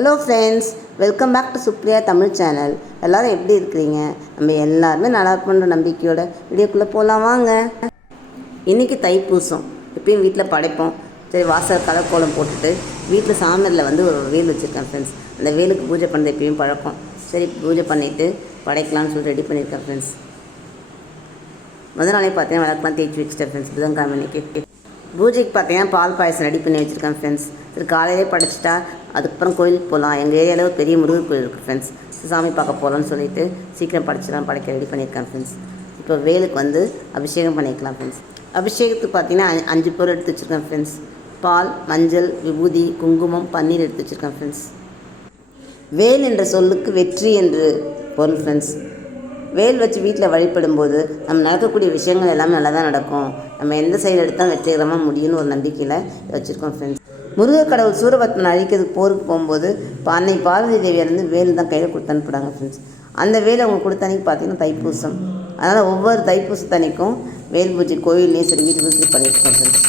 Hello friends, welcome back to Supriya Tamil channel. எல்லோரும் எப்படி இருக்கிறீங்க? நம்ம எல்லாருமே நல்லா இருப்போன்ற நம்பிக்கையோட வீடியோக்குள்ளே போகலாம் வாங்க. இன்றைக்கி தைப்பூசம். எப்பயும் வீட்டில் படைப்போம். சரி, வாசல் கலர்கோலம் போட்டுட்டு வீட்டில் சாமியில் ஒரு வேல் வச்சுருக்கேன் ஃப்ரெண்ட்ஸ். அந்த வேலுக்கு பூஜை பண்ணுறது எப்பயும் பழக்கம். சரி, பூஜை பண்ணிவிட்டு படைக்கலாம்னு சொல்லி ரெடி பண்ணியிருக்கேன் ஃப்ரெண்ட்ஸ். முதல் நாளே பார்த்தீங்கன்னா விளக்கெலாம் தேய்ச்சி வச்சுட்டேன் ஃப்ரெண்ட்ஸ். புதன்கிழமை அன்றைக்கி பூஜைக்கு பார்த்தீங்கன்னா பால் பாயசம் ரெடி பண்ணி வச்சுருக்கேன் ஃப்ரெண்ட்ஸ். சரி, காலையிலே படைச்சிட்டா அதுக்கப்புறம் கோயிலுக்கு போகலாம். எங்கள் ஏரியாவில் ஒரு பெரிய முருகன் கோயில் இருக்குது ஃப்ரெண்ட்ஸ். சாமி பார்க்க போகலான்னு சொல்லிட்டு சீக்கிரம் படைக்க ரெடி பண்ணியிருக்கேன் ஃப்ரெண்ட்ஸ். இப்போ வேலுக்கு அபிஷேகம் பண்ணிக்கலாம் ஃப்ரெண்ட்ஸ். அபிஷேகத்துக்கு பார்த்தீங்கன்னா 5 பொருள் எடுத்து வச்சுருக்கேன் ஃப்ரெண்ட்ஸ். பால், மஞ்சள், விபூதி, குங்குமம், பன்னீர் எடுத்து வச்சுருக்கேன் ஃப்ரெண்ட்ஸ். வேல் என்ற சொல்லுக்கு வெற்றி என்று பொருள் ஃப்ரெண்ட்ஸ். வேல் வச்சு வீட்டில் வழிபடும்போது நம்ம நடக்கக்கூடிய விஷயங்கள் எல்லாமே நல்லா தான் நடக்கும். நம்ம எந்த செயல் எடுத்தால் வெற்றிகரமாக முடியும்னு ஒரு நம்பிக்கையில் வச்சுருக்கோம் ஃப்ரெண்ட்ஸ். முருகக் கடவுள் சூரபத்மன் அழிக்கிறதுக்கு போருக்கு போகும்போது அன்னை பார்வதி தேவியார் வேல் தான் கையில் கொடுத்து அனுப்புகிறாங்க ஃப்ரெண்ட்ஸ். அந்த வேலை அவங்க கொடுத்த அன்றைக்கி பார்த்திங்கன்னா தைப்பூசம். அதனால் ஒவ்வொரு தைப்பூசத்தன்னைக்கும் வேல் பூஜை கோயில்லையும் சரி வீட்டுக்கு சரி பண்ணியிருக்கோம் ஃப்ரெண்ட்ஸ்.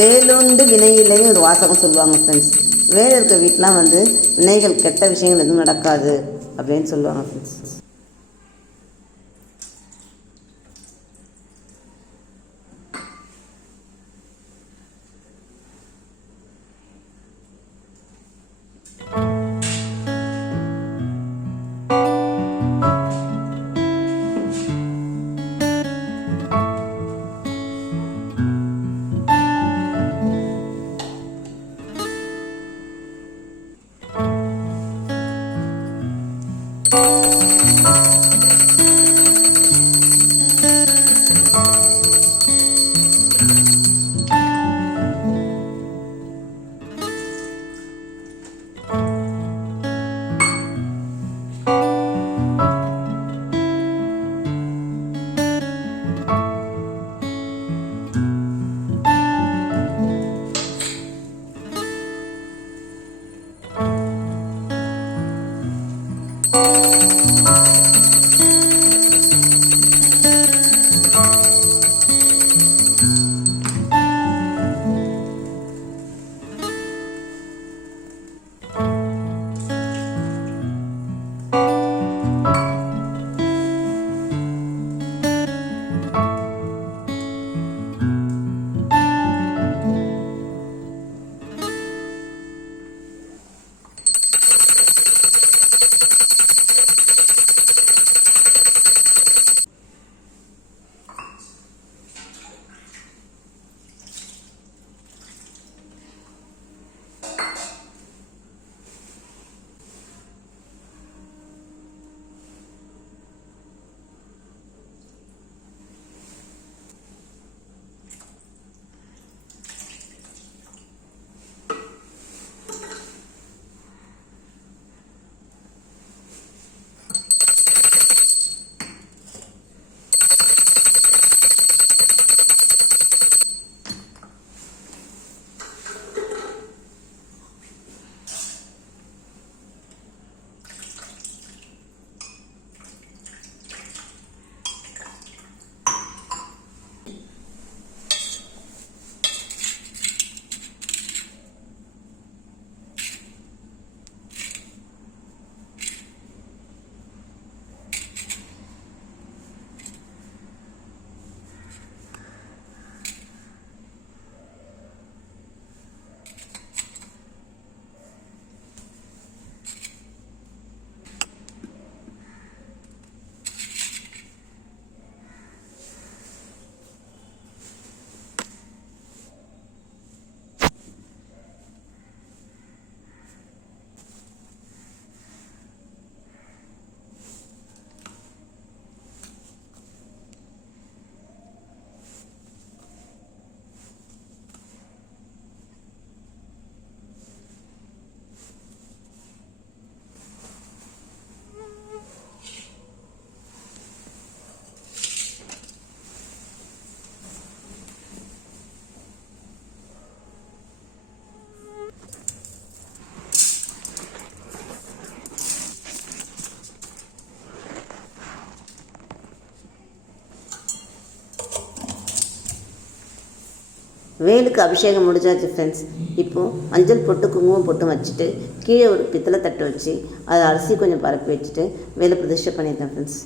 வேலுண்டு வினையில்லைன்னு ஒரு வாசகம் சொல்லுவாங்க ஃப்ரெண்ட்ஸ். வேலை இருக்க வீட்டெலாம் வினைகள் கெட்ட விஷயங்கள் எதுவும் நடக்காது அப்படின்னு சொல்லுவாங்க ஃப்ரெண்ட்ஸ். வேலுக்கு அபிஷேகம் முடிஞ்சாச்சு ஃப்ரெண்ட்ஸ். இப்போது மஞ்சள் பொட்டு குங்குமம் பொட்டு வச்சுட்டு கீழே ஒரு பித்தளை தட்டு வச்சு அதை அரிசி கொஞ்சம் பரப்பி வச்சுட்டு வேலை பிரதிஷ்டை பண்ணிட்டேன் ஃப்ரெண்ட்ஸ்.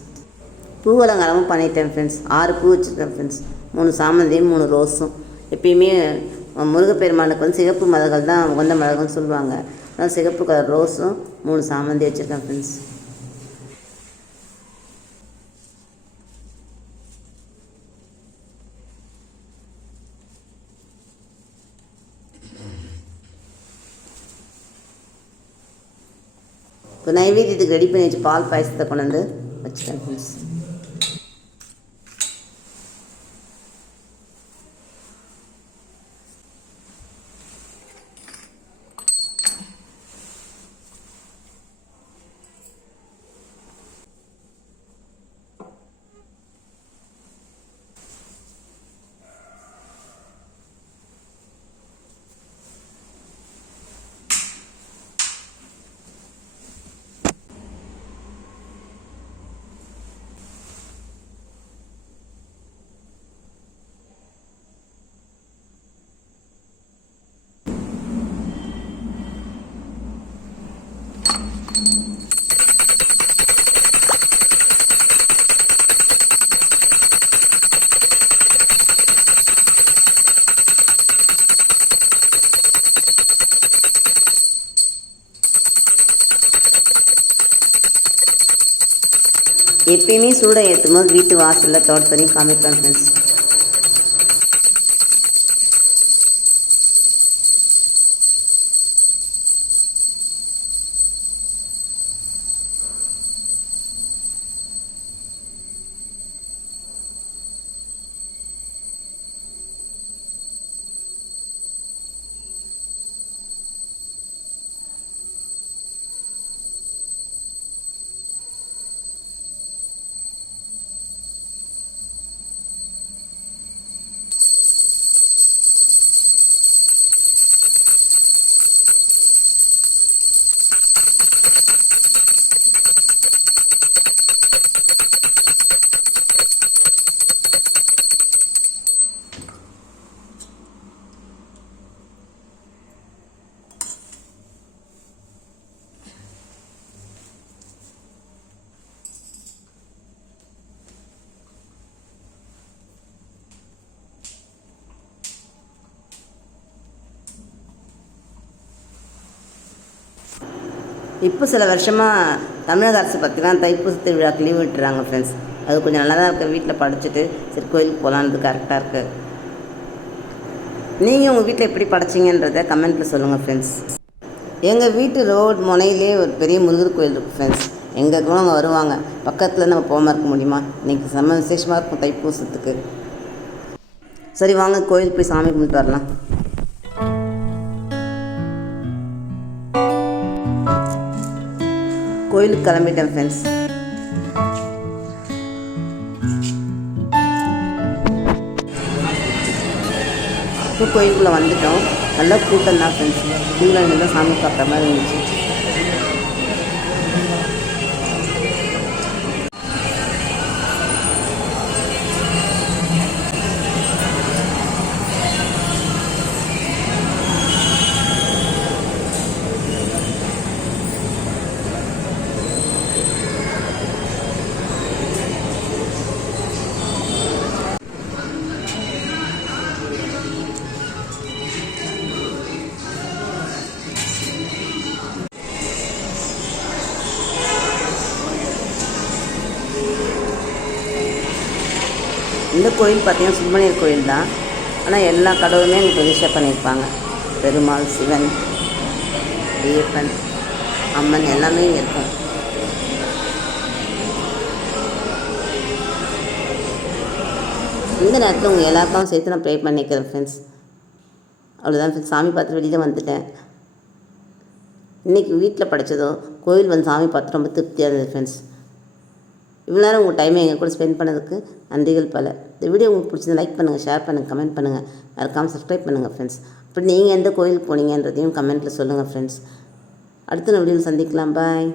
பூ அலங்காரமும் பண்ணிட்டேன் ஃப்ரெண்ட்ஸ். 6 பூ வச்சுருக்கேன் ஃப்ரெண்ட்ஸ். 3 சாமந்தியும் 3 ரோஸும். எப்பயுமே முருகப்பெருமானுக்கு வந்து சிகப்பு மலர்கள் தான் உகந்த மலர்கள்னு சொல்லுவாங்க. அதனால் சிகப்பு கலர் ரோஸும் 3 சாமந்தி வச்சுருக்கேன் ஃப்ரெண்ட்ஸ். இப்போ நைவேத்தியத்துக்கு ரெடி பண்ணி வச்சு பால் பாயசத்தை கொண்டு வந்து வச்சுட்டேன் ஃப்ரெண்ட்ஸ். எப்பயுமே சூடை ஏற்றும் போது வீட்டு வாசலில் தோட்டத்தையும் காமிப்பேன் ஃப்ரெண்ட்ஸ். இப்போ சில வருஷமாக தமிழக அரசு பார்த்திங்கன்னா தைப்பூச திருவிழாக்கு லீவ் விட்டுறாங்க ஃப்ரெண்ட்ஸ். அது கொஞ்சம் நல்லா தான் இருக்குது. வீட்டில் படிச்சுட்டு சரி கோயிலுக்கு போகலான்றது கரெக்டாக இருக்குது. நீங்கள் உங்கள் வீட்டில் எப்படி படைச்சிங்கன்றதை கமெண்ட்டில் சொல்லுங்கள் ஃப்ரெண்ட்ஸ். எங்கள் வீட்டு ரோடு முனையிலே ஒரு பெரிய முருகர் கோயில் இருக்குது ஃப்ரெண்ட்ஸ். எங்கே கூட அவங்க வருவாங்க. பக்கத்தில் நம்ம போகாமல் இருக்க முடியுமா? இன்றைக்கி செம்ம விசேஷமாக இருக்கும் தைப்பூசத்துக்கு. சரி வாங்க கோயிலுக்கு போய் சாமி கும்பிட்டு வரலாம். கோயிலுக்கு கிளம்பிட்டேன் ஃப்ரெண்ட்ஸ். இப்போ கோயிலுக்குள்ளே வந்துட்டோம். நல்லா கூட்டம் தான் ஃப்ரெண்ட்ஸ். கியூவில் தான் சாமி பார்க்குற மாதிரி இருந்துச்சு. இந்த கோயில் பார்த்திங்கன்னா சுப்பிரமணியர் கோயில் தான். ஆனால் எல்லா கடவுளுமே இங்கே பிரதிஷ்டை பண்ணியிருப்பாங்க. பெருமாள், சிவன், ஐயப்பன், அம்மன் எல்லாமே இங்கே இருக்கும். இந்த நேரத்தில் உங்கள் எல்லாருக்கும் சேர்த்து நான் ப்ரே பண்ணிக்கிறேன் ஃப்ரெண்ட்ஸ். அவ்வளோதான் ஃப்ரெண்ட்ஸ். சாமி பார்த்துட்டு வெளியில் வந்துட்டேன். இன்றைக்கி வீட்டில் படித்ததோ கோயில் வந்து சாமி பார்த்து ரொம்ப திருப்தியாக இருந்தது ஃப்ரெண்ட்ஸ். இவ்வளோ நேரம் உங்கள் டைமை எங்கள் கூட ஸ்பெண்ட் பண்ணதுக்கு நன்றிகள் பல. இந்த வீடியோ உங்களுக்கு பிடிச்சது லைக் பண்ணுங்கள், ஷேர் பண்ணுங்கள், கமெண்ட் பண்ணுங்கள், மறக்காமல் சப்ஸ்கிரைப் பண்ணுங்கள் ஃப்ரெண்ட்ஸ். அப்படி நீங்கள் எந்த கோயிலுக்கு போனீங்கன்றதையும் கமெண்ட்டில் சொல்லுங்கள் ஃப்ரெண்ட்ஸ். அடுத்த வீடியோவில் சந்திக்கலாம். பாய்.